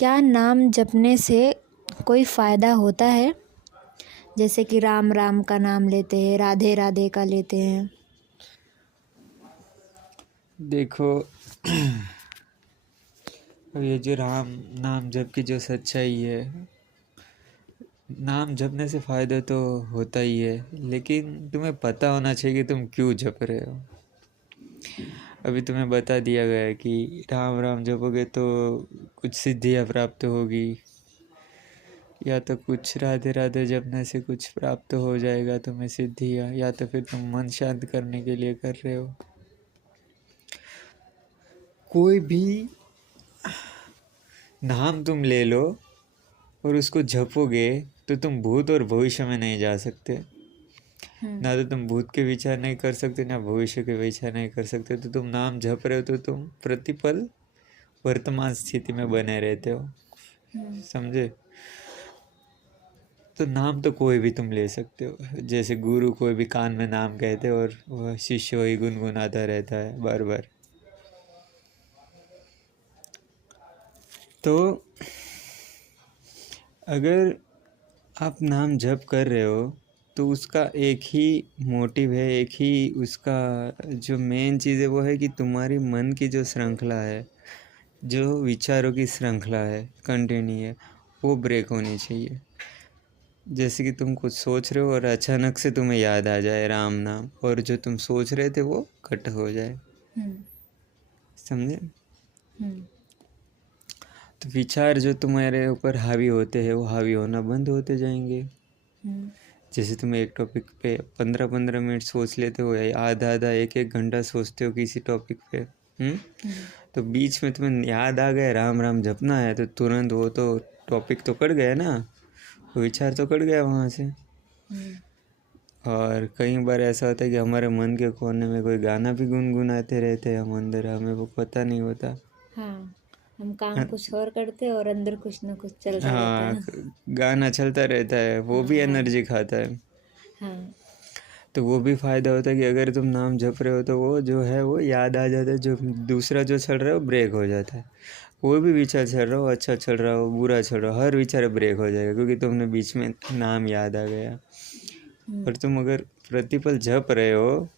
क्या नाम जपने से कोई फ़ायदा होता है? जैसे कि राम राम का नाम लेते हैं, राधे राधे का लेते हैं। देखो अब ये जो राम नाम जप की जो सच्चाई है, नाम जपने से फ़ायदा तो होता ही है, लेकिन तुम्हें पता होना चाहिए कि तुम क्यों जप रहे हो। अभी तुम्हें बता दिया गया है कि राम राम जपोगे तो कुछ सिद्धियाँ प्राप्त होगी, या तो कुछ राधे राधे जपने से कुछ प्राप्त हो जाएगा तुम्हें सिद्धियाँ, या तो फिर तुम मन शांत करने के लिए कर रहे हो। कोई भी नाम तुम ले लो और उसको जपोगे तो तुम भूत और भविष्य में नहीं जा सकते। ना तो तुम भूत के विचार नहीं कर सकते, ना भविष्य के विचार नहीं कर सकते। तो तुम नाम जप रहे हो तो तुम प्रतिपल वर्तमान स्थिति में बने रहते हो। समझे? तो नाम तो कोई भी तुम ले सकते हो। जैसे गुरु कोई भी कान में नाम कहते हो और वह शिष्य वही गुनगुनाता रहता है बार बार। तो अगर आप नाम जप कर रहे हो तो उसका एक ही मोटिव है, एक ही उसका जो मेन चीज़ है वो है कि तुम्हारी मन की जो श्रृंखला है, जो विचारों की श्रृंखला है, कंटिन्यू है, वो ब्रेक होनी चाहिए। जैसे कि तुम कुछ सोच रहे हो और अचानक से तुम्हें याद आ जाए राम नाम, और जो तुम सोच रहे थे वो कट हो जाए। समझे? तो विचार जो तुम्हारे ऊपर हावी होते हैं वो हावी होना बंद होते जाएंगे। जैसे तुम एक टॉपिक पे 15-15 मिनट सोच लेते हो या आधा आधा 1-1 घंटा सोचते हो किसी टॉपिक पे, तो बीच में तुम्हें याद आ गया राम राम जपना है, तो तुरंत वो तो टॉपिक तो कट गया ना, वो विचार तो कट गया वहाँ से। और कई बार ऐसा होता है कि हमारे मन के कोने में कोई गाना भी गुनगुनाते रहते हैं हम अंदर, हमें वो पता नहीं होता। हाँ, हम काम कुछ और करते हैं और अंदर कुछ ना कुछ चलता रहता हाँ, है। गाना चलता रहता है, वो भी एनर्जी खाता है। हाँ। तो वो भी फ़ायदा होता है कि अगर तुम नाम जप रहे हो तो वो जो है वो याद आ जाता है, जो दूसरा जो चल रहा है वो ब्रेक हो जाता है। कोई भी विचार चल रहा हो, अच्छा चल रहा हो, बुरा चल रहा हो, हर विचार ब्रेक हो जाएगा क्योंकि तुमने बीच में नाम याद आ गया। और तुम अगर प्रतिपल जप रहे हो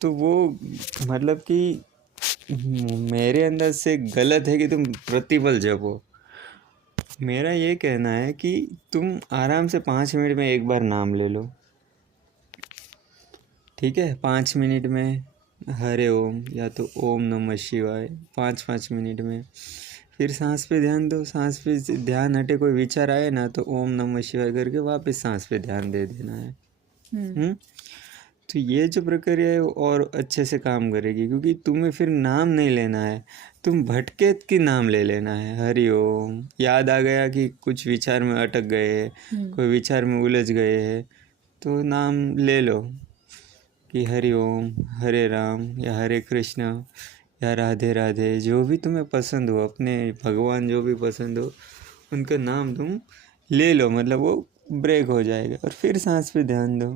तो वो मतलब कि मेरे अंदर से गलत है कि तुम प्रतिपल जपो। मेरा ये कहना है कि तुम आराम से 5 मिनट में एक बार नाम ले लो, ठीक है? 5 मिनट में हरे ओम या तो ओम नमः शिवाय, 5-5 मिनट में। फिर सांस पे ध्यान दो, सांस पे से ध्यान हटे, कोई विचार आए ना तो ओम नमः शिवाय करके वापस सांस पे ध्यान दे देना है। तो ये जो प्रक्रिया है वो और अच्छे से काम करेगी, क्योंकि तुम्हें फिर नाम नहीं लेना है, तुम भटके की नाम ले लेना है। हरि ओम, याद आ गया कि कुछ विचार में अटक गए हैं, कोई विचार में उलझ गए हैं, तो नाम ले लो कि हरि ओम, हरे राम या हरे कृष्ण या राधे राधे, जो भी तुम्हें पसंद हो, अपने भगवान जो भी पसंद हो उनका नाम तुम ले लो, मतलब वो ब्रेक हो जाएगा। और फिर सांस पे ध्यान दो।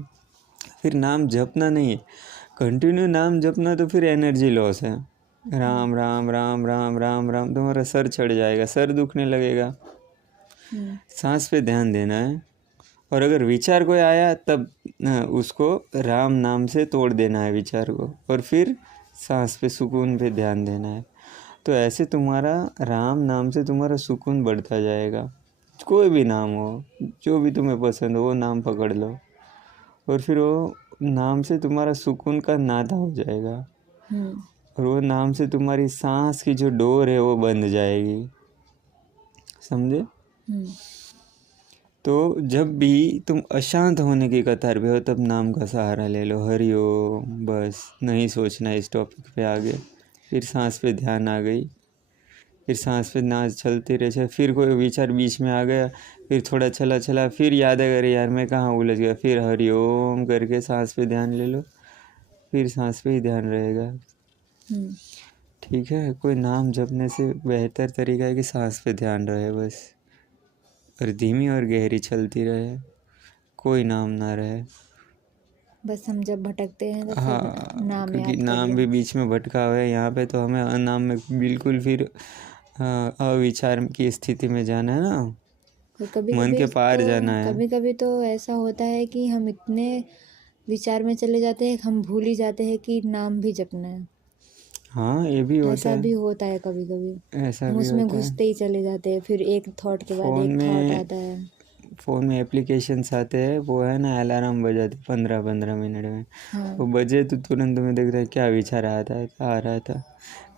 फिर नाम जपना नहीं है, कंटिन्यू नाम जपना तो फिर एनर्जी लॉस है। राम राम राम राम राम राम तुम्हारा सर चढ़ जाएगा, सर दुखने लगेगा। सांस पे ध्यान देना है, और अगर विचार कोई आया तब उसको राम नाम से तोड़ देना है विचार को, और फिर सांस पे सुकून पे ध्यान देना है। तो ऐसे तुम्हारा राम नाम से तुम्हारा सुकून बढ़ता जाएगा। कोई भी नाम हो, जो भी तुम्हें पसंद हो वो नाम पकड़ लो, और फिर वो नाम से तुम्हारा सुकून का नाता हो जाएगा, और वो नाम से तुम्हारी सांस की जो डोर है वो बंध जाएगी। समझे? तो जब भी तुम अशांत होने की कतार पे हो तब नाम का सहारा ले लो, हरि ओम, बस नहीं सोचना इस टॉपिक पे आगे। फिर सांस पे ध्यान आ गई, फिर सांस पे ना चलती रहे, फिर कोई विचार बीच में आ गया, फिर थोड़ा चला चला, फिर याद है अरे यार मैं कहाँ उलझ गया, फिर हरि ओम करके सांस पे ध्यान ले लो, फिर सांस पे ही ध्यान रहेगा। ठीक है? कोई नाम जपने से बेहतर तरीका है कि सांस पे ध्यान रहे बस, और धीमी और गहरी चलती रहे, कोई नाम ना रहे। बस हम जब भटकते हैं तो फिर हाँ, नाम क्योंकि याद कर नाम लो। भी बीच में भटका हुआ है यहाँ पे, तो हमें नाम में बिल्कुल फिर अविचार की स्थिति में जाना है ना, और कभी मन कभी के पार जाना है। कभी कभी तो ऐसा होता है कि हम इतने विचार में चले जाते हैं, हम भूल ही जाते हैं कि नाम भी जपना है। हाँ, ये भी होता ऐसा है, भी होता है कभी कभी, ऐसा हम भी उसमें होता है। घुसते ही चले जाते हैं, फिर एक थॉट के बाद फ़ोन एक थॉट में आता है। फ़ोन में एप्लीकेशंस आते हैं, वो है ना अलार्म बजाते 15-15 मिनट में, हाँ। वो बजे तो तुरंत तुम्हें दिखता है क्या विचार आ रहा था।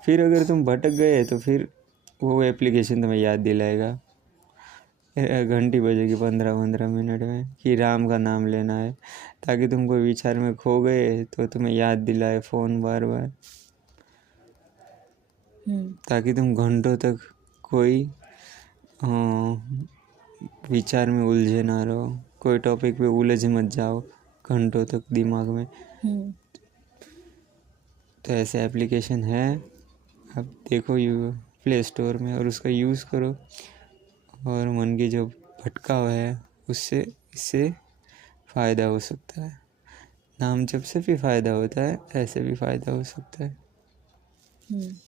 फिर अगर तुम भटक गए तो फिर वो एप्लीकेशन तुम्हें याद दिलाएगा, घंटी बजेगी 15-15 मिनट में कि राम का नाम लेना है, ताकि तुम कोई विचार में खो गए तो तुम्हें याद दिलाए फ़ोन बार बार, ताकि तुम घंटों तक कोई अ, विचार में उलझे ना रहो, कोई टॉपिक पे उलझ मत जाओ घंटों तक दिमाग में। तो ऐसे एप्लीकेशन है, आप देखो प्ले स्टोर में और उसका यूज़ करो, और मन की जो भटकाव है उससे इससे फ़ायदा हो सकता है। नाम जप से भी फ़ायदा होता है, ऐसे भी फ़ायदा हो सकता है।